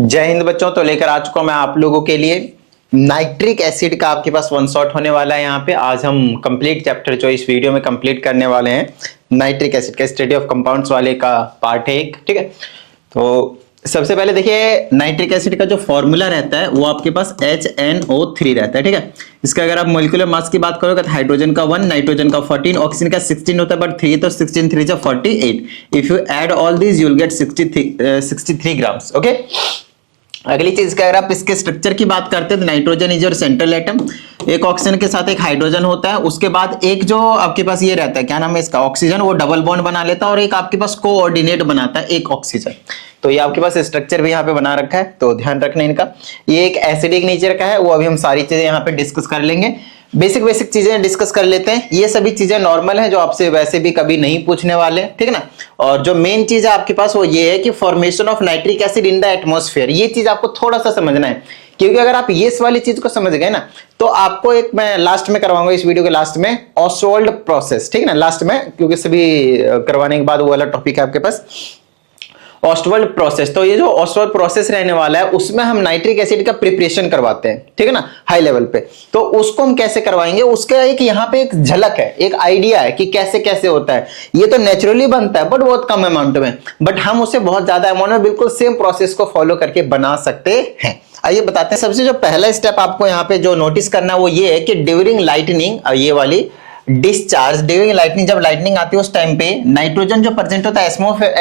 जय हिंद बच्चों। तो लेकर आ चुका हूं मैं आप लोगों के लिए नाइट्रिक एसिड का आपके पास वन शॉट होने वाला है। यहाँ पे आज हम कंप्लीट चैप्टर जो इस वीडियो में कंप्लीट करने वाले हैं नाइट्रिक एसिड का स्टडी ऑफ कंपाउंड्स वाले का पार्ट है एक। ठीक है, तो सबसे पहले देखिए नाइट्रिक एसिड का जो फॉर्मूला रहता है वो आपके पास HNO3 रहता है। ठीक है, इसका अगर आप मोलिकुलर मास की बात करोगे तो हाइड्रोजन का 1, नाइट्रोजन का 14, ऑक्सीजन का 16 होता है, बट 3 तो 16 3 जा 48। If you add all this you will get 63 grams. Okay, अगली चीज का अगर आप इसके स्ट्रक्चर की बात करते हैं तो nitrogen is your central atom, एक ऑक्सीजन के साथ एक हाइड्रोजन होता है, उसके बाद एक जो आपके पास ये रहता है क्या नाम है इसका ऑक्सीजन, वो डबल बॉन्ड बना लेता है और एक आपके पास कोऑर्डिनेट बनाता है एक ऑक्सीजन। तो ये आपके पास स्ट्रक्चर भी यहाँ पे बना रखा है, तो ध्यान रखना इनका। ये एक एसिडिक नेचर का है, वो अभी हम सारी चीजें यहाँ पे डिस्कस कर लेंगे। बेसिक चीजें डिस्कस कर लेते हैं। ये सभी चीजें नॉर्मल है जो आपसे वैसे भी कभी नहीं पूछने वाले, ठीक है ना। और जो मेन चीज है आपके पास वो ये है कि formation of nitric acid in the atmosphere, ये चीज आपको थोड़ा सा समझना है, क्योंकि अगर आप ये वाली चीज को समझ गए ना तो आपको एक मैं लास्ट में करवाऊंगा इस वीडियो के लास्ट में ऑस्वाल्ड प्रोसेस, ठीक है ना, लास्ट में, क्योंकि सभी करवाने के बाद वो वाला टॉपिक है आपके पास ऑस्वाल्ड प्रोसेस। तो ये जो ऑस्वाल्ड प्रोसेस रहने वाला है उसमें हम नाइट्रिक एसिड का प्रिपरेशन करवाते हैं, ठीक है ना, हाई लेवल पे। तो उसको हम कैसे करवाएंगे उसका एक यहाँ पे एक झलक है, एक आइडिया है कि कैसे कैसे होता है। ये तो नेचुरली बनता है बट बहुत कम अमाउंट में, बट हम उसे बहुत ज्यादा अमाउंट में बिल्कुल सेम प्रोसेस को फॉलो करके बना सकते हैं। आइए बताते हैं। सबसे जो पहला स्टेप आपको यहाँ पे जो नोटिस करना है वो ये है कि ड्यूरिंग लाइटनिंग, ये वाली डिस्चार्ज, ड्यूरिंग लाइटनिंग, जब लाइटनिंग आती है उस टाइम पे नाइट्रोजन जो प्रेजेंट होता है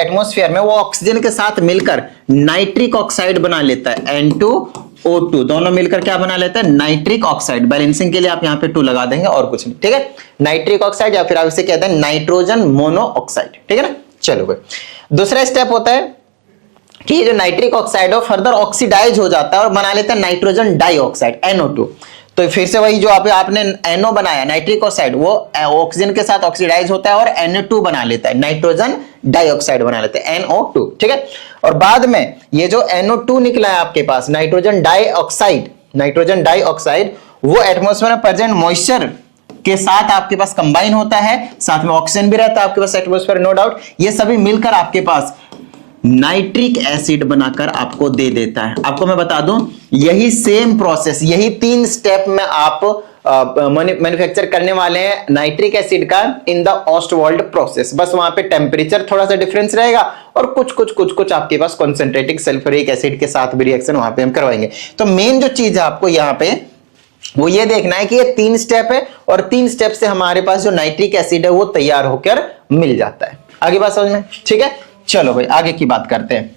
एटमॉस्फेयर में वो ऑक्सीजन के साथ मिलकर नाइट्रिक ऑक्साइड बना लेता है, N2O2 दोनों मिलकर क्या बना लेता है नाइट्रिक ऑक्साइड। बैलेंसिंग के लिए आप यहाँ पे 2 लगा देंगे और कुछ नहीं, ठीक है, नाइट्रिक ऑक्साइड या फिर आप इसे कहते हैं नाइट्रोजन मोनोऑक्साइड, ठीक है ना। चलो भाई, दूसरा स्टेप होता है कि जो नाइट्रिक ऑक्साइड हो फर्दर ऑक्सीडाइज हो जाता है और बना लेता है नाइट्रोजन डाइऑक्साइड NO2। तो फिर से वही जो आपने NO बनाया नाइट्रिक ऑक्साइड, वो ऑक्सीजन के साथ ऑक्सीडाइज होता है और Na2 बना लेता है, नाइट्रोजन डाइऑक्साइड बना लेता है NO2, ठीक है। और बाद में ये जो NO2 निकला है आपके पास नाइट्रोजन डाइऑक्साइड, वो एटमॉस्फेयर में प्रेजेंट मॉइस्चर के साथ आपके पास कंबाइन होता है, साथ में ऑक्सीजन भी रहता है आपके पास एटमॉस्फेयर, नो डाउट। ये सभी मिलकर आपके पास नाइट्रिक एसिड बनाकर आपको दे देता है। आपको मैं बता दूं यही सेम प्रोसेस, यही 3 स्टेप में आप मैन्युफैक्चर करने वाले हैं नाइट्रिक एसिड का इन द ऑस्टवाल्ड प्रोसेस। बस वहां पे टेम्परेचर थोड़ा सा डिफरेंस रहेगा और कुछ आपके पास कॉन्सेंट्रेटिक सल्फ्यूरिक एसिड के साथ भी रिएक्शन वहां पे हम करवाएंगे। तो मेन जो चीज है आपको यहाँ पे वो ये देखना है कि ये 3 स्टेप है और 3 स्टेप से हमारे पास जो नाइट्रिक एसिड है वो तैयार होकर मिल जाता है। आगे बात समझ में, ठीक है। चलो भाई आगे की बात करते हैं।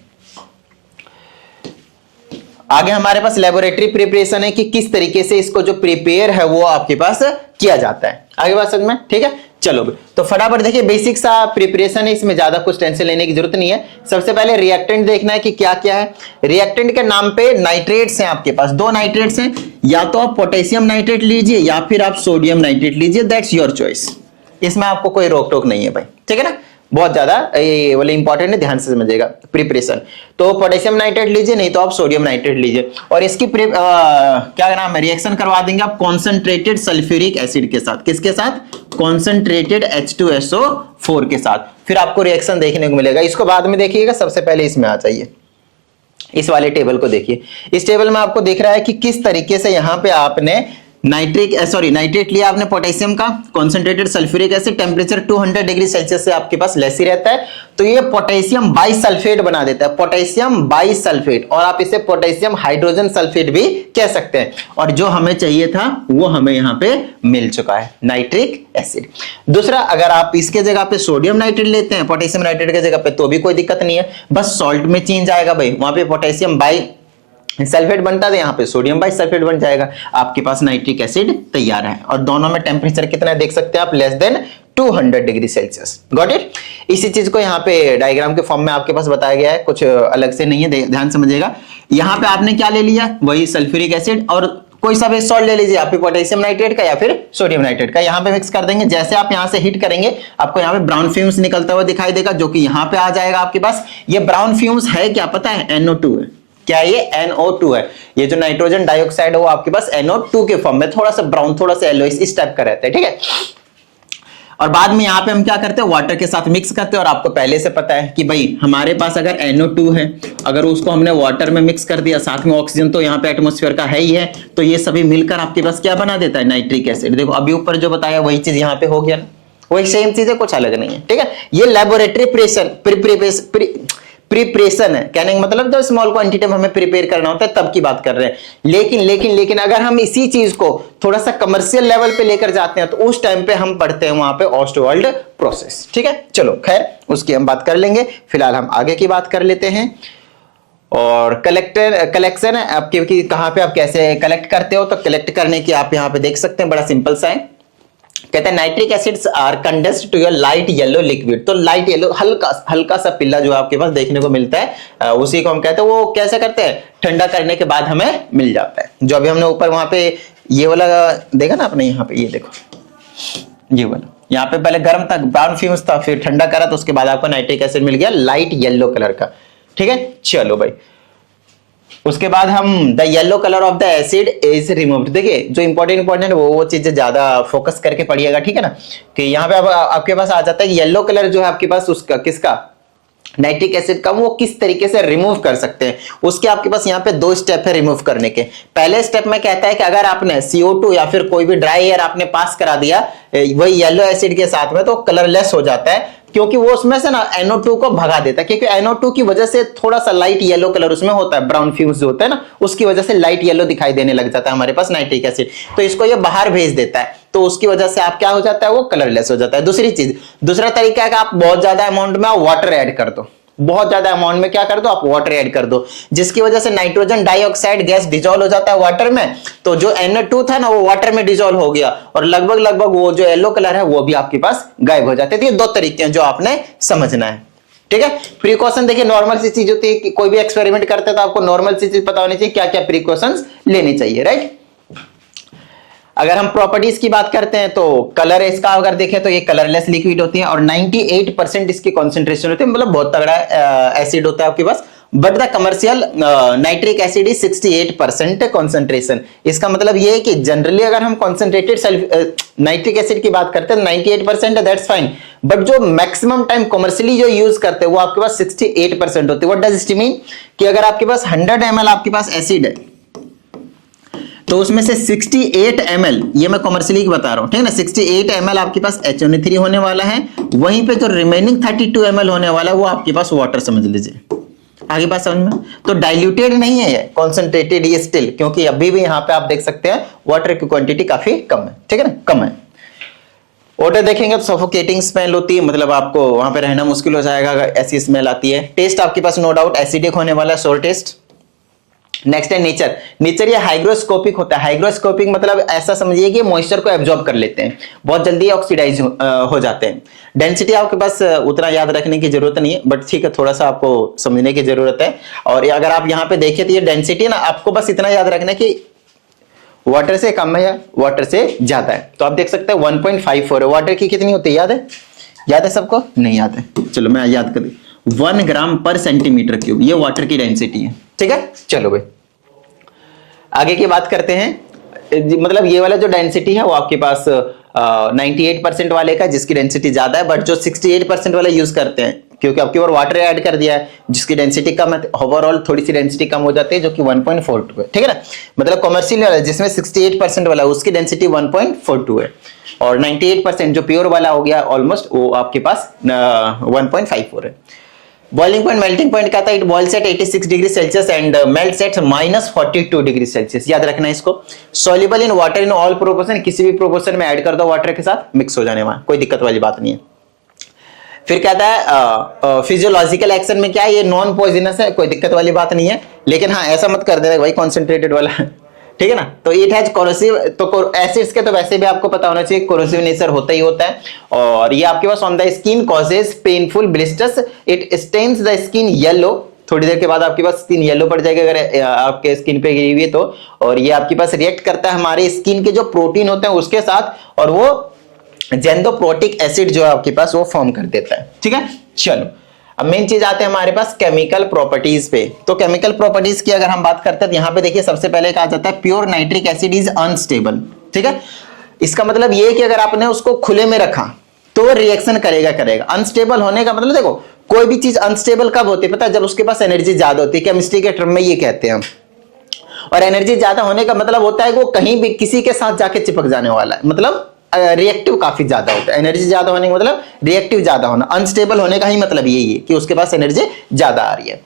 आगे हमारे पास लेबोरेटरी प्रिपरेशन है कि किस तरीके से इसको जो प्रिपेयर है वो आपके पास किया जाता है। आगे बात समझ में, ठीक है। चलो भाई, तो फटाफट देखिए बेसिक सा प्रिपरेशन है, इसमें ज्यादा कुछ टेंशन लेने की जरूरत नहीं है। सबसे पहले रिएक्टेंट देखना है कि क्या क्या है। रिएक्टेंट के नाम पे नाइट्रेट्स हैं आपके पास, 2 नाइट्रेट्स हैं, या तो आप पोटेशियम नाइट्रेट लीजिए या फिर आप सोडियम नाइट्रेट लीजिए, दैट्स योर चॉइस। इसमें आपको कोई रोक टोक नहीं है भाई, ठीक है ना। बहुत ज्यादा ये वाले इंपॉर्टेंट है, ध्यान से समझिएगा प्रिपरेशन। तो पोटेशियम नाइट्रेट लीजिए, नहीं तो आप सोडियम नाइट्रेट लीजिए, और इसकी क्या नाम है रिएक्शन करवा देंगे आप कॉन्सेंट्रेटेड सल्फ्यूरिक एसिड के साथ। किसके साथ? कॉन्सेंट्रेटेड H2SO4 के साथ। फिर आपको रिएक्शन देखने को मिलेगा, इसको बाद में देखिएगा, सबसे पहले इसमें आ जाइए, इस वाले टेबल को देखिए। इस टेबल में आपको दिख रहा है कि किस तरीके से यहाँ पे आपने नाइट्रेट लिया आपने पोटेशियम का, concentrated sulphuric acid, temperature 200 degree Celsius से आपके पास लेस ही रहता है, तो ये पोटेशियम बाइसल्फेट बना देता है, पोटेशियम बाइसल्फेट, और आप इसे पोटेशियम हाइड्रोजन सल्फेट भी कह सकते हैं। और जो हमें चाहिए था वो हमें यहाँ पे मिल चुका है, नाइट्रिक एसिड। दूसरा, अगर आप इसके जगह पे सोडियम नाइट्रेट लेते हैं पोटेशियम नाइट्रेट के जगह पे तो भी कोई दिक्कत नहीं है, बस सॉल्ट में चेंज आएगा भाई, वहां पे पोटेशियम सल्फेट बनता है, यहाँ पे सोडियम बाइसल्फेट बन जाएगा, आपके पास नाइट्रिक एसिड तैयार है। और दोनों में टेम्परेचर कितना है देख सकते हैं आप, less than 200 degree Celsius. Got it. इसी चीज को यहाँ पे डायग्राम के फॉर्म में आपके पास बताया गया है, कुछ अलग से नहीं है, ध्यान समझिएगा। यहाँ पे आपने क्या ले लिया, वही सल्फ्यूरिक एसिड, और कोई सा भी सॉल्ट ले लीजिए, आप पोटेशियम नाइट्रेट का या फिर सोडियम नाइट्रेट का, यहाँ पे मिक्स कर देंगे। जैसे आप यहाँ से हिट करेंगे आपको यहाँ पे ब्राउन फ्यूम्स निकलता हुआ दिखाई देगा, जो कि यहाँ पे आ जाएगा आपके पास। ये ब्राउन फ्यूम्स है क्या पता है? NO2 है। क्या ये NO2 है? ये जो नाइट्रोजन डाइऑक्साइड है वो आपके पास NO2 के फॉर्म में थोड़ा सा ब्राउन, थोड़ा सा येलोइश इस टाइप का रहता है, ठीक है। और बाद में यहाँ पे हम क्या करते हैं, वाटर के साथ मिक्स करते हैं। और आपको पहले से पता है कि भाई हमारे पास अगर NO2 है, अगर उसको हमने वाटर में मिक्स कर दिया, साथ में ऑक्सीजन तो यहाँ पे एटमॉस्फेयर का है ही है, तो ये सभी मिलकर आपके पास क्या बना देता है, नाइट्रिक एसिड। देखो अभी ऊपर जो बताया वही चीज यहाँ पे हो गया ना, वही सेम चीज है, कुछ अलग नहीं है। ठीक है, ये लेबोरेटरी प्रिपरेशन है, कहने का मतलब जब स्मॉल क्वांटिटी में हमें प्रिपेयर करना होता है तब की बात कर रहे हैं। लेकिन अगर हम इसी चीज को थोड़ा सा कमर्शियल लेवल पे लेकर जाते हैं तो उस टाइम पे हम पढ़ते हैं वहां पे ऑस्टवाल्ड प्रोसेस। ठीक है, चलो खैर उसकी हम बात कर लेंगे, फिलहाल हम आगे की बात कर लेते हैं। और कलेक्शन आपके कहां पे आप कैसे कलेक्ट करते हो, तो कलेक्ट करने की आप यहां पे देख सकते हैं, बड़ा सिंपल सा है। कहते हैं nitric acids are condensed to your light yellow liquid. तो लाइट येलो हल्का सा पीला जो आपके पास देखने को मिलता है, उसी को हम कहते हैं, वो कैसे करते हैं, ठंडा करने के बाद हमें मिल जाता है। जो अभी हमने ऊपर वहां पे ये वाला देखा ना आपने, यहाँ पे ये देखो, ये वाला यहाँ पे पहले गर्म था, ब्राउन फ्यूम्स था, फिर ठंडा करा तो उसके बाद आपको नाइट्रिक एसिड मिल गया लाइट येलो कलर का। ठीक है, चलो भाई, उसके बाद हम the yellow colour of the acid is removed. देखिए जो इंपॉर्टेंट वो चीजें ज्यादा फोकस करके पढ़िएगा। ठीक है ना, कि यहाँ पे आपके पास आ जाता है येलो कलर जो है आपके पास उसका किसका, नाइट्रिक एसिड का, वो किस तरीके से रिमूव कर सकते हैं। उसके आपके पास यहाँ पे 2 स्टेप है रिमूव करने के। पहले स्टेप में कहता है कि अगर आपने CO2 या फिर कोई भी ड्राई एयर आपने पास करा दिया वही येलो एसिड के साथ में, तो कलरलेस हो जाता है, क्योंकि वो उसमें से ना NO2 को भगा देता है। क्योंकि NO2 की वजह से थोड़ा सा लाइट येलो कलर उसमें होता है, ब्राउन फ्यूम्स जो होता है ना, उसकी वजह से लाइट येलो दिखाई देने लग जाता है हमारे पास नाइट्रिक एसिड, तो इसको ये बाहर भेज देता है, तो उसकी वजह से आप क्या हो जाता है, वो कलरलेस हो जाता है। दूसरा तरीका है कि आप बहुत ज्यादा अमाउंट में वाटर ऐड कर दो, बहुत ज्यादा अमाउंट में क्या कर दो, आप वाटर ऐड कर दो, जिसकी वजह से नाइट्रोजन डाइऑक्साइड गैस डिसॉल्व हो जाता है वाटर में, तो जो NO2 था ना वो वाटर में डिसॉल्व हो गया और लगभग वो जो येलो कलर है वो भी आपके पास गायब हो जाते हैं। तो ये 2 तरीके हैं जो आपने समझना है। ठीक है, प्रिकॉशन देखिए नॉर्मल सी चीज होती है कि कोई भी एक्सपेरिमेंट करते हैं तो आपको नॉर्मल सी चीज पता होनी चाहिए, क्या क्या प्रिकॉशंस लेनी चाहिए, राइट। अगर हम प्रॉपर्टीज की बात करते हैं तो कलर इसका अगर देखें तो ये कलरलेस लिक्विड होती है और 98% इसकी कॉन्सेंट्रेशन होती है, मतलब बहुत तगड़ा एसिड होता है आपके पास। But the commercial nitric acid is 68% concentration. इसका मतलब ये है कि जनरली अगर हम कॉन्सेंट्रेटेड नाइट्रिक एसिड की बात करते हैं 98% है, दैट्स फाइन, बट जो मैक्सिमम टाइम कमर्शियली जो यूज करते हैं वो आपके पास 68% होती है। व्हाट डज इट मीन, कि अगर आपके पास 100 ml आपके पास एसिड है तो उसमें से 68 ml, ये मैं कमर्शियली बता रहा हूं, ठीक है ना, 68 ml आपके पास HNO3 होने वाला है, वहीं पे जो रिमेनिंग 32 ml होने वाला है वो आपके पास वाटर समझ लीजिए। आगे बात समझ में, तो डाइल्यूटेड नहीं है ये, कॉन्सेंट्रेटेड ये स्टिल, क्योंकि अभी भी यहाँ पे आप देख सकते हैं वाटर की क्वांटिटी काफी कम है। ठीक है ना, कम है। वाटर देखेंगे तो सफोकेटिंग स्मेल होती है, मतलब आपको वहां पे रहना मुश्किल हो जाएगा अगर ऐसी स्मेल आती है। टेस्ट आपके पास नो डाउट एसिडिक होने वाला है, सोर टेस्ट। नेक्स्ट है नेचर ये हाइग्रोस्कोपिक होता है। हाइग्रोस्कोपिक मतलब ऐसा समझिए कि मॉइस्चर को एब्जॉर्ब कर लेते हैं, बहुत जल्दी ऑक्सीडाइज हो जाते हैं। डेंसिटी आपके पास उतना याद रखने की जरूरत नहीं है, बट ठीक है थोड़ा सा आपको समझने की जरूरत है। और अगर आप यहाँ पे देखें तो ये डेंसिटी ना आपको बस इतना याद रखना कि वाटर से कम है या वाटर से ज्यादा है। तो आप देख सकते हैं 1.54 है। वाटर की कितनी होती है याद है सबको, नहीं याद है, चलो मैं याद कर दूं, 1 ग्राम पर सेंटीमीटर क्यूब, ये वाटर की डेंसिटी है। ठीक है, चलो भाई आगे की बात करते हैं। मतलब ये वाला जो डेंसिटी है वो आपके पास 98% वाले का, जिसकी डेंसिटी ज्यादा है, बट जो 68% वाला यूज करते हैं क्योंकि आपके ऊपर वाटर ऐड कर दिया है जिसकी डेंसिटी कम है, ओवरऑल थोड़ी सी डेंसिटी कम हो जाती है जो कि 1.42 है। ठीक है ना, मतलब कमर्शियल वाला जिसमें 68% वाला उसकी डेंसिटी 1.42 है और 98% जो प्योर वाला हो गया ऑलमोस्ट वो आपके पास 1.54 है। बॉइलिंग पॉइंट मेल्टिंग पॉइंट क्या था, it boils at 86 degree Celsius and melts at -42 degree Celsius. याद रखना है इसको। Soluble in water in all proportion, किसी भी प्रोपोर्शन में ऐड कर दो वाटर के साथ मिक्स हो जाने वाला, कोई दिक्कत वाली बात नहीं है। फिर कहता है फिजियोलॉजिकल एक्शन में क्या है, ये नॉन पॉइजनस है, कोई दिक्कत वाली बात नहीं है। लेकिन हाँ ऐसा मत कर देना भाई कॉन्सेंट्रेटेड वाला, ठीक है ना। तो इट हैज कोरोसिव, तो एसिड्स के तो वैसे भी आपको पता होना चाहिए कोरोसिव नेचर होता ही होता है। और ये आपके पास on the skin causes painful blisters, it stains the skin yellow. थोड़ी देर के बाद आपके पास स्किन येलो पड़ जाएगी अगर आपके स्किन पे गिरी हुई है तो। और ये आपके पास रिएक्ट करता है हमारे स्किन के जो प्रोटीन होते हैं उसके साथ, और वो जेंडोप्रोटिक एसिड जो है आपके पास वो फॉर्म कर देता है। ठीक है, चलो अब मेन चीज आते हैं हमारे पास केमिकल प्रॉपर्टीज पे। तो केमिकल प्रॉपर्टीज की अगर हम बात करते हैं तो यहाँ पे देखिए सबसे पहले कहा जाता है pure nitric acid is unstable. ठीक है, इसका मतलब ये है कि अगर आपने उसको खुले में रखा तो रिएक्शन करेगा। अनस्टेबल होने का मतलब देखो, कोई भी चीज अनस्टेबल कब होती है पता है? जब उसके पास एनर्जी ज्यादा होती है। केमिस्ट्री के टर्म में ये कहते हैं हम। और एनर्जी ज्यादा होने का मतलब होता है वो कहीं भी किसी के साथ जाके चिपक जाने वाला है, मतलब रिएक्टिव काफी ज्यादा होता है। एनर्जी ज्यादा होने का मतलब रिएक्टिव ज्यादा होना। अनस्टेबल होने का ही मतलब यही है कि उसके पास एनर्जी ज्यादा आ रही है।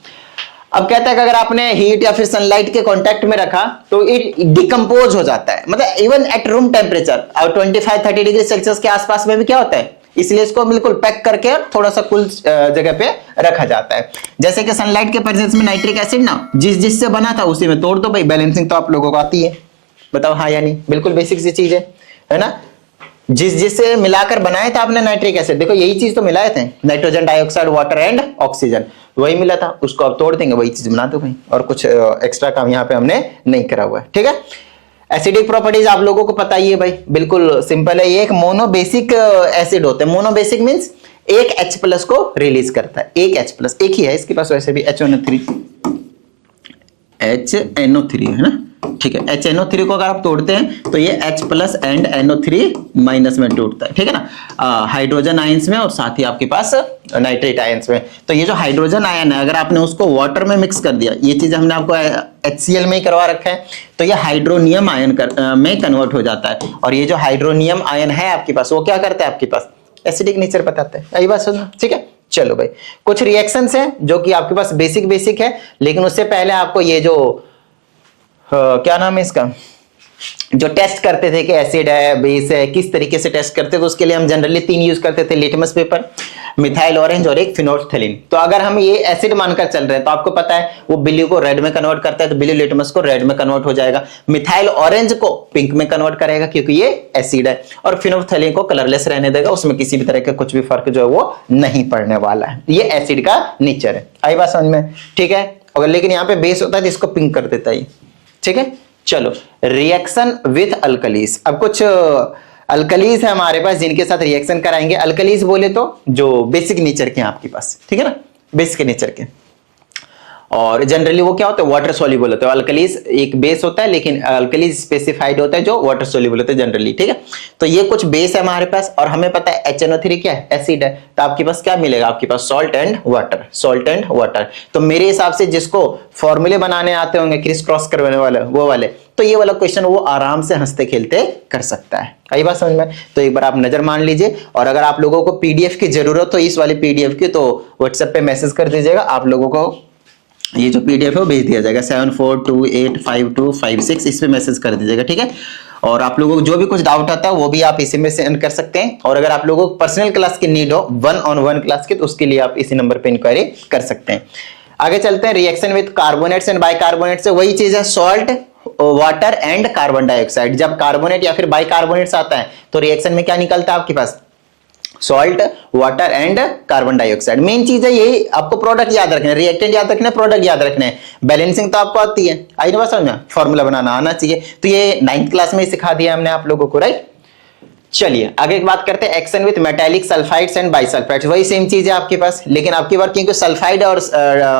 अब कहता है कि अगर आपने हीट या फिर सनलाइट के कांटेक्ट में रखा तो इट डिकम्पोज हो जाता है, मतलब इवन एट रूम टेम्परेचर और 25-30 डिग्री सेल्सियस के आसपास में भी क्या होता है, इसलिए इसको बिल्कुल पैक करके थोड़ा सा कूल जगह पे रखा जाता है। जैसे कि सनलाइट के प्रेजेंस में नाइट्रिक एसिड ना जिससे बना था उसी में तोड़ दो भाई, बैलेंसिंग तो आप लोगों को आती है, बताओ हाँ या नहीं? बिल्कुल बेसिक सी चीज है ना। जिससे मिलाकर बनाया था आपने नाइट्रिक एसिड, देखो यही चीज तो मिलाए थे, nitrogen dioxide, water and oxygen, वही मिला था, उसको अब तोड़ देंगे, वही चीज बना दो भाई, और कुछ एक्स्ट्रा काम यहाँ पे हमने नहीं करा हुआ है, ठीक है। एसिडिक प्रॉपर्टीज आप लोगों को पता ही है भाई, बिल्कुल सिंपल है। ये एक मोनोबेसिक एसिड होते हैं। मोनोबेसिक मींस एक H+ को रिलीज करता है, एक H+, एक ही है इसके पास, वैसे भी HNO3 है ना, ठीक है। HNO3 को अगर आप तोड़ते हैं तो ये H+ एंड NO3- में टूटता है, ठीक है ना, हाइड्रोजन आयंस में और साथ ही आपके पास नाइट्रेट आयंस में। तो ये जो हाइड्रोजन आयन है अगर आपने उसको वाटर में मिक्स कर दिया, ये चीज हमने आपको HCl में ही करवा रखा है, तो ये हाइड्रोनियम आयन में कन्वर्ट हो जाता है। और ये जो हाइड्रोनियम आयन है आपके पास वो क्या करता है, आपके पास एसिडिक नेचर बताता है। यही बात समझना, ठीक है। चलो भाई, कुछ रिएक्शंस हैं जो कि आपके पास बेसिक है, लेकिन उससे पहले आपको ये जो क्या नाम है इसका, जो टेस्ट करते थे कि एसिड है बेस है, किस तरीके से टेस्ट करते थे, तो उसके लिए हम जनरली 3 यूज करते थे, लिटमस पेपर, मिथाइल ऑरेंज और एक फिनोल्फथलीन। तो अगर हम ये एसिड मानकर चल रहे हैं तो आपको पता है वो ब्लू को रेड में कन्वर्ट करता है, तो ब्लू लिटमस को रेड में कन्वर्ट हो जाएगा, मिथाइल ऑरेंज को पिंक में कन्वर्ट करेगा क्योंकि ये एसिड है, और फिनोल्फथलीन को कलरलेस रहने देगा, उसमें किसी भी तरह का कुछ भी फर्क जो है वो नहीं पड़ने वाला है। ये एसिड का नेचर है, आई बात समझ में, ठीक है। अगर लेकिन यहाँ पे बेस होता है जिसको पिंक कर देता है, ठीक है। चलो, रिएक्शन विथ अल्कलीज। अब कुछ अल्कलीज है हमारे पास जिनके साथ रिएक्शन कराएंगे। अल्कलीज बोले तो जो बेसिक नेचर के हैं आपके पास, ठीक है ना, बेसिक नेचर के, और जनरली वो क्या होता है, वाटर सोल्यूबल होता है। अल्कलीज एक बेस होता है, लेकिन अल्कलीज स्पेसिफाइड होता है जो वाटर सोल्यूबल होता है जनरली, ठीक है। तो ये कुछ बेस है हमारे पास, और हमें पता है HNO3 क्या है, एसिड है, तो आपके पास क्या मिलेगा, आपके पास सॉल्ट एंड वाटर। तो मेरे हिसाब से जिसको फॉर्मूले बनाने आते होंगे क्रिस क्रॉस करने वाले वो वाले, तो ये वाला क्वेश्चन वो आराम से हंसते खेलते कर सकता है। आई बात समझ में? तो एक बार आप नजर मान लीजिए, और अगर आप लोगों को पीडीएफ की जरूरत हो इस वाली पीडीएफ की, तो व्हाट्सएप पे मैसेज कर दीजिएगा, आप लोगों को ये जो पीडीएफ है वो भेज दिया जाएगा 74285256, इस पे मैसेज कर दीजिएगा, ठीक है। और आप लोगों को जो भी कुछ डाउट आता है वो भी आप इसी में सेंड कर सकते हैं, और अगर आप लोगों को पर्सनल क्लास की नीड हो 1-on-1 क्लास की, तो उसके लिए आप इसी नंबर पे इंक्वायरी कर सकते हैं। आगे चलते हैं, reaction with carbonates and bicarbonates से वही चीज है, salt, water and carbon dioxide. जब कार्बोनेट या फिर बाइकार्बोनेट्स आता है तो रिएक्शन में क्या निकलता है आपके पास, salt, water and carbon dioxide. Main चीज है यही, आपको प्रोडक्ट याद रखना है, रिएक्टेंट याद रखना है, प्रोडक्ट याद रखना है। बैलेंसिंग तो आपको आती है, आई ना बात समझ में, फॉर्मूला बनाना आना चाहिए, तो ये 9th क्लास में ही सिखा दिया हमने आप लोगों को, राइट। चलिए आगे एक बात करते हैं, action with metallic sulphides and bisulphides. वही सेम चीज है आपके पास, लेकिन आपकी बार क्योंकि सल्फाइड और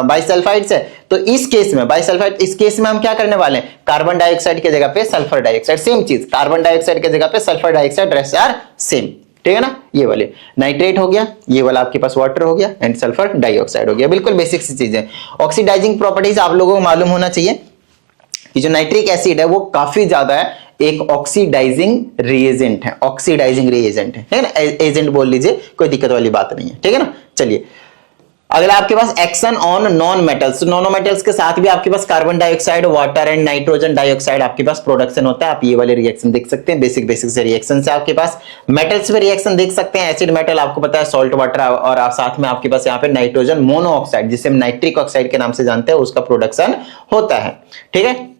बाइसल्फाइड्स है, तो इस केस में बाइसल्फाइड, इस केस में हम क्या करने वाले हैं, कार्बन डाइऑक्साइड की जगह पे सल्फर डाइऑक्साइड, सेम चीज, कार्बन डाइऑक्साइड की जगह पे sulphur dioxide, rest are same, ठीक है ना। ये वाले नाइट्रेट हो गया, ये वाला आपके पास वाटर हो गया, एंड सल्फर डाइऑक्साइड हो गया, बिल्कुल बेसिक सी चीज है। ऑक्सीडाइजिंग प्रॉपर्टीज आप लोगों को मालूम होना चाहिए कि जो नाइट्रिक एसिड है वो काफी ज्यादा है, एक ऑक्सीडाइजिंग रिएजेंट है, ऑक्सीडाइजिंग रिएजेंट है, ठीक है ना, एजेंट बोल लीजिए, कोई दिक्कत वाली बात नहीं है, ठीक है ना। चलिए अगला आपके पास action on non metals. Non metals के साथ भी आपके पास carbon dioxide, water and nitrogen dioxide आपके पास प्रोडक्शन होता है। आप ये वाले रिएक्शन देख सकते हैं, बेसिक से रिएक्शन से आपके पास मेटल्स में रिएक्शन देख सकते हैं। एसिड मेटल आपको पता है सॉल्ट, वाटर, और साथ में आपके पास यहाँ पे नाइट्रोजन मोनोऑक्साइड, जिसे हम नाइट्रिक ऑक्साइड के नाम से जानते हैं, उसका प्रोडक्शन होता है, ठीक है।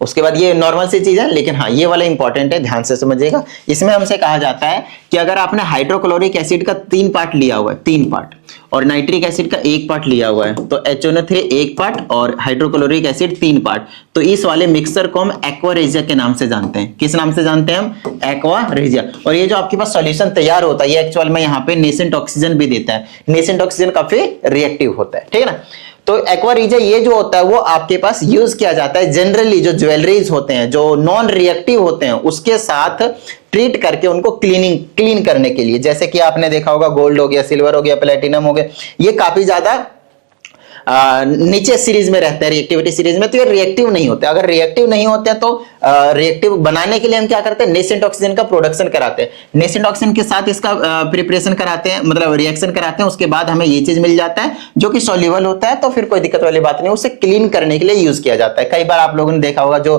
उसके बाद ये नॉर्मल सी चीज है, लेकिन हाँ ये वाला इंपॉर्टेंट है, ध्यान से समझिएगा। इसमें हमसे कहा जाता है कि अगर आपने हाइड्रोक्लोरिक एसिड का 3 पार्ट लिया हुआ है, 3 पार्ट, और नाइट्रिक एसिड का 1 पार्ट लिया हुआ है, तो HNO3 1 पार्ट और हाइड्रोक्लोरिक एसिड 3 पार्ट, तो इस वाले मिक्सचर को हम एक्वा रेजिया के नाम से जानते हैं। किस नाम से जानते हैं हम, एक्वा रेजिया। और ये जो आपके पास सॉल्यूशन तैयार होता है, ये एक्चुअल में यहाँ पे नेसेंट ऑक्सीजन भी देता है। नेसेंट ऑक्सीजन काफी रिएक्टिव होता है, ठीक है ना। तो एक्वा रिएजेंट ये जो होता है वो आपके पास यूज किया जाता है जनरली जो ज्वेलरीज होते हैं जो नॉन रिएक्टिव होते हैं उसके साथ ट्रीट करके उनको क्लीन करने के लिए। जैसे कि आपने देखा होगा गोल्ड हो गया, सिल्वर हो गया, प्लेटिनम हो गया, ये काफी ज्यादा नीचे सीरीज में रहते हैं रिएक्टिविटी सीरीज में, तो ये रिएक्टिव नहीं होते। अगर रिएक्टिव नहीं होते तो रिएक्टिव बनाने के लिए हम क्या करते हैं, नेसेंट ऑक्सीजन का प्रोडक्शन कराते हैं, नेसेंट ऑक्सीजन के साथ इसका प्रिपरेशन कराते हैं, मतलब रिएक्शन कराते हैं, उसके बाद हमें ये चीज मिल जाता है जो कि सॉल्युबल होता है, तो फिर कोई दिक्कत वाली बात नहीं, उसे क्लीन करने के लिए यूज किया जाता है। कई बार आप लोगों ने देखा होगा जो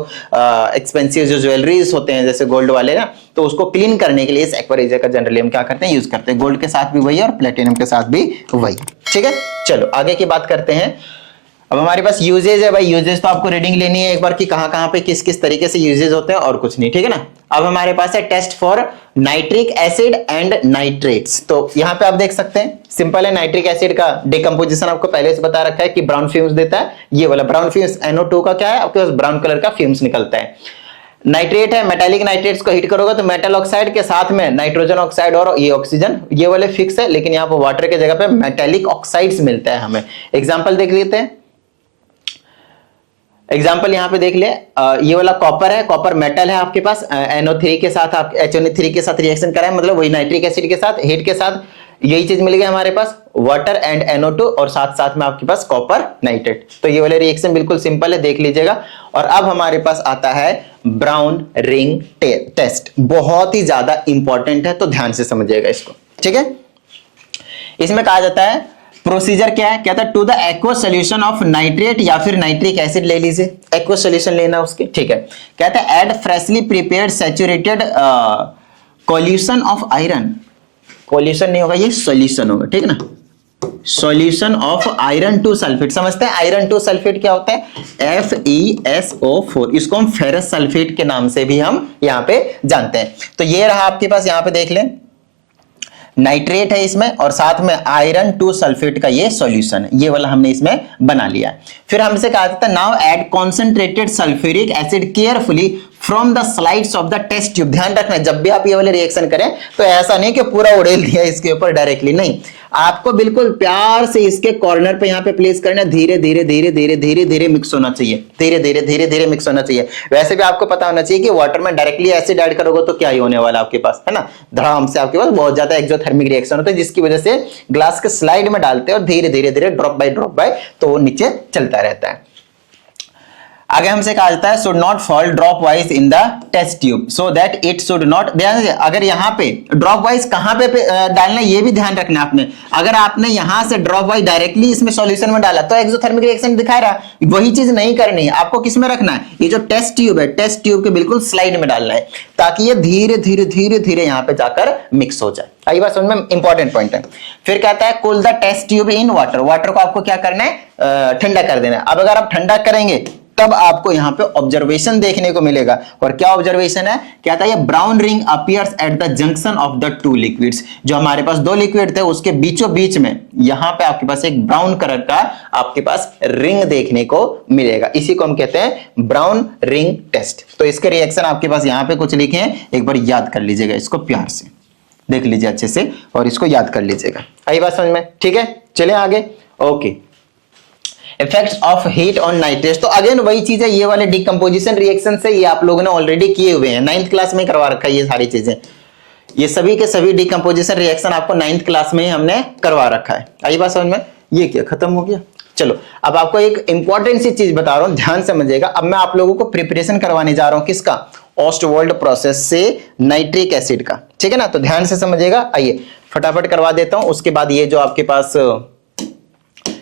एक्सपेंसिव जो ज्वेलरीज होते हैं जैसे गोल्ड वाले ना, तो उसको क्लीन करने के लिए इस एक्वा रिएजेंट का जनरली हम क्या करते हैं, यूज करते हैं। गोल्ड के साथ भी वही है और प्लेटिनम के साथ भी वही। ठीक है, चलो आगे की बात करते हैं। अब हमारे पास यूजेज है भाई, यूजेज तो आपको रीडिंग लेनी है एक बार कि कहां पे किस किस तरीके से यूजेज होते हैं और कुछ नहीं, ठीक है ना। अब हमारे पास है test for nitric acid and nitrates. तो यहां पे आप देख सकते हैं सिंपल है, नाइट्रिक एसिड का डिकम्पोजिशन आपको पहले से बता रखा है कि ब्राउन फ्यूम्स देता है, ये वाला ब्राउन फ्यूम्स NO2 का क्या है, आपके पास ब्राउन कलर का फ्यूम्स निकलता है। नाइट्रेट है, मेटालिक नाइट्रेट्स को हीट करोगे तो मेटल ऑक्साइड के साथ में नाइट्रोजन ऑक्साइड और ये ऑक्सीजन, ये वाले फिक्स है, लेकिन यहाँ पर वाटर के जगह पे मेटालिक ऑक्साइड्स मिलता है हमें। एग्जांपल देख लेते हैं, एग्जाम्पल यहां पे देख ले, ये वाला कॉपर है, कॉपर मेटल है आपके पास, NO3 के साथ आप HNO3 के साथ रिएक्शन कराएं, मतलब वही नाइट्रिक एसिड के साथ हीट के साथ यही चीज मिल गई हमारे पास, वाटर एंड NO2 और साथ साथ में आपके पास कॉपर नाइट्रेट। तो ये वाले रिएक्शन बिल्कुल सिंपल है, देख लीजिएगा। और अब हमारे पास आता है ब्राउन रिंग टेस्ट, बहुत ही ज्यादा इंपॉर्टेंट है, तो ध्यान से समझिएगा इसको, ठीक है। इसमें कहा जाता है प्रोसीजर क्या है, कहता है to the aqueous solution of nitrate या फिर नाइट्रिक एसिड ले लीजिए, एक्वस सॉल्यूशन लेना उसके, ठीक है। कहता है add freshly prepared saturated solution of iron, solution नहीं होगा ये सॉल्यूशन होगा, ठीक है ना, solution of iron to sulphate. समझते हैं आयरन टू सल्फेट क्या होता है, FeSO4, इसको हम फेरस सल्फेट के नाम से भी हम यहाँ पे जानते हैं। तो ये रहा आपके पास, यहाँ पे देख लें नाइट्रेट है इसमें और साथ में आयरन टू सल्फेट का ये सॉल्यूशन है, ये वाला हमने इसमें बना लिया है। फिर हमसे कहा जाता है now add concentrated sulphuric acid carefully from the slides of the test tube. ध्यान रखना जब भी आप ये वाले रिएक्शन करें तो ऐसा नहीं कि पूरा उड़ेल दिया इसके ऊपर डायरेक्टली, नहीं, आपको बिल्कुल प्यार से इसके कॉर्नर पे यहाँ पे प्लेस करना, धीरे धीरे धीरे धीरे धीरे धीरे मिक्स होना चाहिए, धीरे धीरे धीरे धीरे मिक्स होना चाहिए। वैसे भी आपको पता होना चाहिए कि वाटर में डायरेक्टली एसिड ऐड करोगे तो क्या ही होने वाला आपके पास, है ना, धड़ाम से आपके पास बहुत ज्यादा एक्सोथर्मिक रिएक्शन होता है, जिसकी वजह से ग्लास के स्लाइड में डालते हैं और धीरे धीरे धीरे ड्रॉप बाय तो वो नीचे चलता रहता है। आगे हमसे कहा जाता है should not fall dropwise in the test tube so that it should not, ध्यान से अगर यहाँ पे ड्रॉप वाइज कहां पे डालना है ये भी ध्यान रखना आपने। अगर आपने यहां से ड्रॉप वाइज डायरेक्टली इसमें सॉल्यूशन में डाला तो एक्सोथर्मिक रिएक्शन दिखा रहा है, वही चीज नहीं करनी है, आपको किस में रखना है, ये जो टेस्ट ट्यूब है टेस्ट ट्यूब के बिल्कुल स्लाइड में डालना है ताकि ये धीरे धीरे धीरे धीरे यहाँ पे जाकर मिक्स हो जाए। आई बात समझ में, इंपॉर्टेंट पॉइंट है। फिर कहता है cool the test tube in water, water को आपको क्या करना है, ठंडा कर देना है। अब अगर आप ठंडा करेंगे तब आपको यहां पे ऑब्जर्वेशन देखने को मिलेगा, और क्या ऑब्जर्वेशन है, कहता है ये brown ring appears at the junction of the two liquids. जो हमारे पास दो लिक्विड थे उसके बीचों बीच में यहां पे आपके पास एक ब्राउन कलर का आपके पास रिंग देखने को मिलेगा, इसी को हम कहते हैं ब्राउन रिंग टेस्ट। तो इसके रिएक्शन आपके पास यहां पे कुछ लिखे हैं, एक बार याद कर लीजिएगा, इसको प्यार से देख लीजिए अच्छे से और इसको याद कर लीजिएगा। आई बात समझ में, ठीक है, चलिए आगे। Okay, effects of heat on nitrates, तो अगेन वही चीज है, ये वाले डिकम्पोजिशन रिएक्शन से ये आप लोगों ने ऑलरेडी किए हुए हैं, 9th क्लास में करवा रखा है ये सारी चीजें, ये सभी के सभी डिकम्पोजिशन रिएक्शन आपको 9th क्लास में ही हमने करवा रखा है। आई बात समझ में, ये क्या खत्म हो गया। चलो अब आपको एक इंपॉर्टेंट सी चीज बता रहा हूं, ध्यान समझिएगा। अब मैं आप लोगों को प्रिपरेशन करवाने जा रहा हूं किसका, ऑस्टवाल्ड प्रोसेस से नाइट्रिक एसिड का, ठीक है ना, तो ध्यान से समझिएगा। आइए फटाफट करवा देता हूं, उसके बाद ये जो आपके पास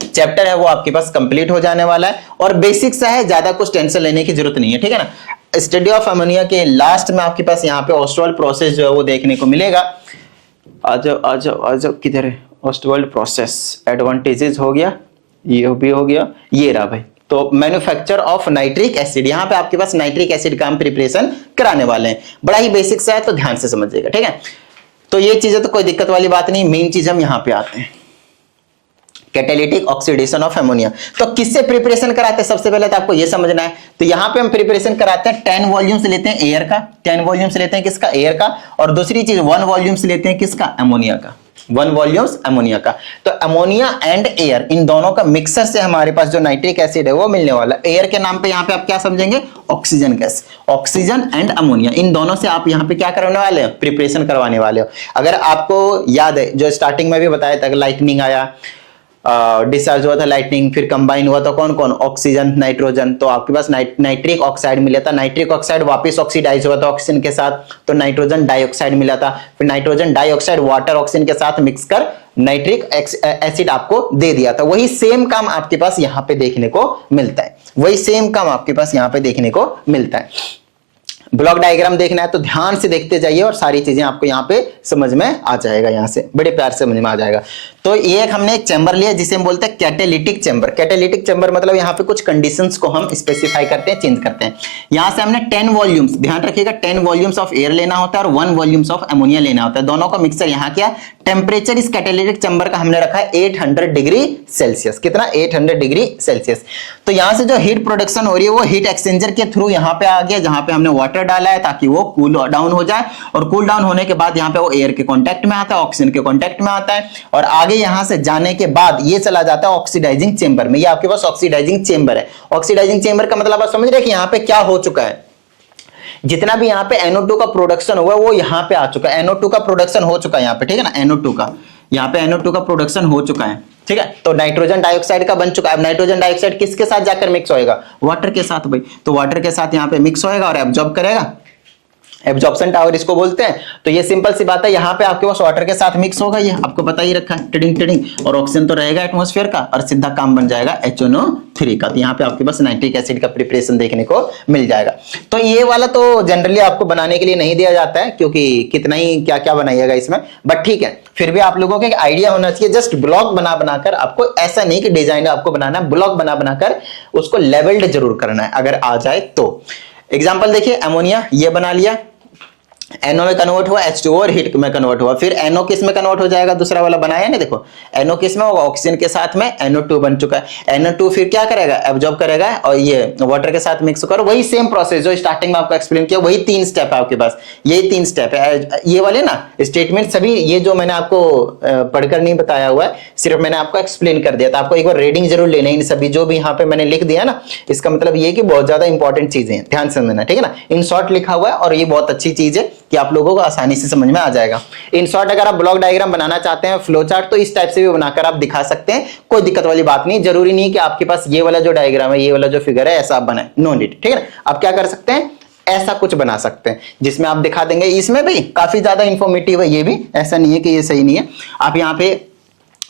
चैप्टर है वो आपके पास कंप्लीट हो जाने वाला है, और बेसिक सा है, ज्यादा कुछ टेंशन लेने की जरूरत नहीं है, ठीक है ना। स्टडी ऑफ अमोनिया के लास्ट में आपके पास यहाँ पे ऑस्टवाल्ड प्रोसेस जो है वो देखने को मिलेगा। आ जाओ किधर है, ऑस्टवाल्ड प्रोसेस एडवांटेजेस हो गया, ये भी हो गया, ये रहा भाई। तो मैन्युफैक्चर ऑफ नाइट्रिक एसिड, यहाँ पे आपके पास नाइट्रिक एसिड का हम प्रिपरेशन कराने वाले हैं, बड़ा ही बेसिक सा है, तो ध्यान से समझिएगा, ठीक है। तो ये चीजें तो कोई दिक्कत वाली बात नहीं, मेन चीज हम यहाँ पे आते हैं, कैटालिटिक ऑक्सीडेशन ऑफ अमोनिया। तो किससे प्रिपरेशन कराते हैं, सबसे पहले तो आपको यह समझना है। तो यहां पे हम प्रिपरेशन कराते हैं 10 वॉल्यूम्स लेते हैं एयर का, 10 वॉल्यूम्स लेते हैं किसका, एयर का, और दूसरी चीज 1 वॉल्यूम्स लेते हैं किसका, अमोनिया का। 1 वॉल्यूम्स अमोनिया का। तो अमोनिया एंड एयर इन दोनों का मिक्सर से हमारे पास जो नाइट्रिक एसिड है वो मिलने वाला। एयर के नाम पे यहाँ पे आप क्या समझेंगे, oxygen gas. Oxygen and ammonia इन दोनों से आप यहाँ पे क्या करने वाले हैं, प्रिपरेशन करवाने वाले हो। अगर आपको याद है जो स्टार्टिंग में भी बताया था, लाइटनिंग आया, डिस्चार्ज हुआ था लाइटनिंग, फिर कंबाइन हुआ था कौन कौन, ऑक्सीजन नाइट्रोजन, तो आपके पास नाइट्रिक ऑक्साइड मिला था। नाइट्रिक ऑक्साइड वापस ऑक्सीडाइज हुआ था ऑक्सीजन के साथ, तो नाइट्रोजन डाइऑक्साइड मिला था। फिर नाइट्रोजन डाइऑक्साइड वाटर ऑक्सीजन के साथ मिक्स कर नाइट्रिक एसिड आपको दे दिया था। वही सेम काम आपके पास यहाँ पे देखने को मिलता है, वही सेम काम आपके पास यहाँ पे देखने को मिलता है। ब्लॉक डायग्राम देखना है तो ध्यान से देखते जाइए और सारी चीजें आपको यहाँ पे समझ में आ जाएगा, यहाँ से बड़े प्यार से समझ में आ जाएगा। तो ये हमने एक चैम्बर लिया जिसे हम बोलते हैं कैटालिटिक चैम्बर। कैटालिटिक चैम्बर मतलब यहाँ पे कुछ कंडीशंस को हम स्पेसिफाई करते हैं, चेंज करते हैं। यहाँ से हमने 10 वॉल्यूम्स, ध्यान रखिएगा 10 वॉल्यूम्स ऑफ एयर लेना होता है और 1 वॉल्यूम्स ऑफ अमोनिया लेना होता है। दोनों का मिक्सर यहाँ किया। टेम्परेचर इस कैटालिटिक चैम्बर का हमने रखा है 800 डिग्री सेल्सियस। कितना, 800 डिग्री सेल्सियस। तो यहाँ से जो हीट प्रोडक्शन हो रही है वो हीट एक्सचेंजर के थ्रू यहाँ पे आ गया, जहां पे हमने वाटर डाला है ताकि वो कूल डाउन हो जाए, और कूल डाउन होने के बाद यहाँ पे वो एयर के कांटेक्ट में आता है, ऑक्सीजन के कांटेक्ट में आता है, और आगे यहाँ से जाने के बाद ये चला जाता है ऑक्सीडाइजिंग चेंबर में। ये आपके पास ऑक्सीडाइजिंग चेंबर है। ऑक्सीडाइजिंग चेंबर का मतलब आप समझ रहे हैं कि यहाँ पे क्या हो चुका है, जितना भी यहाँ पे NO2 का प्रोडक्शन हुआ है वो यहाँ पे आ चुका है। NO2 का प्रोडक्शन हो चुका है यहाँ पे, ठीक है ना, NO2 का, यहाँ पे NO2 का प्रोडक्शन हो चुका है, ठीक है। तो नाइट्रोजन डाइऑक्साइड का बन चुका है। अब नाइट्रोजन डाइऑक्साइड किसके साथ जाकर मिक्स होएगा, वाटर के साथ भाई। तो वाटर के साथ यहाँ पे मिक्स होएगा और एब्जॉर्ब करेगा, एब्जॉर्प्शन टावर इसको बोलते हैं। तो ये सिंपल सी बात है, यहाँ पे आपके पास वाटर के साथ मिक्स होगा, ये आपको पता ही रखा है, टिडिंग टिडिंग, और ऑक्सीजन तो रहेगा एटमॉस्फेयर का, और सीधा काम बन जाएगा HNO3 का। तो यहाँ पे आपके पास नाइट्रिक एसिड का प्रिपरेशन देखने को मिल जाएगा। तो ये वाला तो जनरली आपको बनाने के लिए नहीं दिया जाता है, क्योंकि कितना ही क्या क्या बनाइएगा इसमें, बट ठीक है, फिर भी आप लोगों को एक आइडिया होना चाहिए। जस्ट ब्लॉक बना बनाकर, आपको ऐसा नहीं कि डिजाइन आपको बनाना है, ब्लॉक बना बनाकर उसको लेवल्ड जरूर करना है अगर आ जाए तो। एग्जाम्पल देखिए, अमोनिया ये बना लिया, NO में कन्वर्ट हुआ, H2O और हीट में कन्वर्ट हुआ, फिर NO किस में कन्वर्ट हो जाएगा, दूसरा वाला बनाया ना, देखो NO किस में होगा, ऑक्सीजन के साथ में NO2 बन चुका है। NO2 फिर क्या करेगा, एब्जॉर्ब करेगा और ये वाटर के साथ मिक्स कर, वही सेम प्रोसेस जो स्टार्टिंग में आपको एक्सप्लेन किया, वही 3 स्टेप है आपके पास, यही 3 स्टेप है। ये वाले ना स्टेटमेंट सभी, ये जो मैंने आपको पढ़कर नहीं बताया हुआ है, सिर्फ मैंने आपको एक्सप्लेन कर दिया था। आपको एक बार रीडिंग जरूर लेना है इन सभी जो भी यहाँ पे मैंने लिख दिया ना, इसका मतलब ये कि बहुत ज्यादा इंपॉर्टेंट चीजें हैं, ध्यान से समझना, ठीक है ना। इन शॉर्ट लिखा हुआ है और ये बहुत अच्छी चीज है कि आप लोगों को आसानी से समझ में आ जाएगा। इन शॉर्ट अगर आप ब्लॉक डायग्राम बनाना चाहते हैं, फ्लो चार्ट, तो इस टाइप से भी बनाकर आप दिखा सकते हैं, कोई दिक्कत वाली बात नहीं। जरूरी नहीं कि आपके पास ये वाला जो डायग्राम है, ये वाला जो फिगर है ऐसा आप बनाए, नो नीड, ठीक है ना। आप क्या कर सकते हैं, ऐसा कुछ बना सकते हैं जिसमें आप दिखा देंगे। इसमें भी काफी ज्यादा इंफॉर्मेटिव है, ये भी ऐसा नहीं है कि ये सही नहीं है। आप यहाँ पे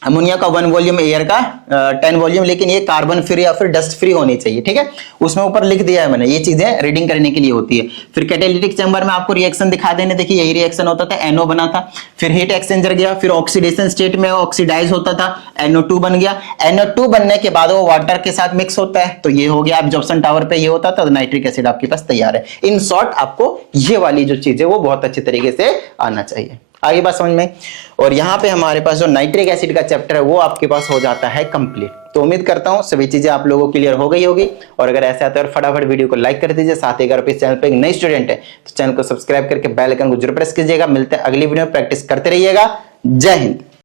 अमोनिया का 1 वॉल्यूम, एयर का 10 वॉल्यूम, लेकिन ये कार्बन फ्री या फिर डस्ट फ्री होनी चाहिए, ठीक है। उसमें ऊपर लिख दिया है मैंने, ये चीजें रीडिंग करने के लिए होती है। फिर कैटालिटिक चैम्बर में आपको रिएक्शन दिखा देने, देखिए यही रिएक्शन होता था, NO बना था, फिर हीट एक्सचेंजर गया, फिर ऑक्सीडेशन स्टेट में ऑक्सीडाइज होता था, NO2 बन गया। NO2 बनने के बाद वो वाटर के साथ मिक्स होता है, तो ये हो गया एब्जॉर्प्शन टावर पे ये होता था, तो नाइट्रिक एसिड आपके पास तैयार है। इन शॉर्ट आपको ये वाली जो चीज है वो बहुत अच्छे तरीके से आना चाहिए। आगे बात समझ में। और यहाँ पे हमारे पास जो नाइट्रिक एसिड का चैप्टर है वो आपके पास हो जाता है कंप्लीट। तो उम्मीद करता हूँ सभी चीजें आप लोगों को क्लियर हो गई होगी, और अगर ऐसा आता है फटाफट वीडियो को लाइक कर दीजिए। साथ ही अगर आप इस चैनल पे एक नई स्टूडेंट है तो चैनल को सब्सक्राइब करके बेल आइकन को जरूर प्रेस कीजिएगा। मिलते हैं अगली वीडियो में, प्रैक्टिस करते रहिएगा। जय हिंद।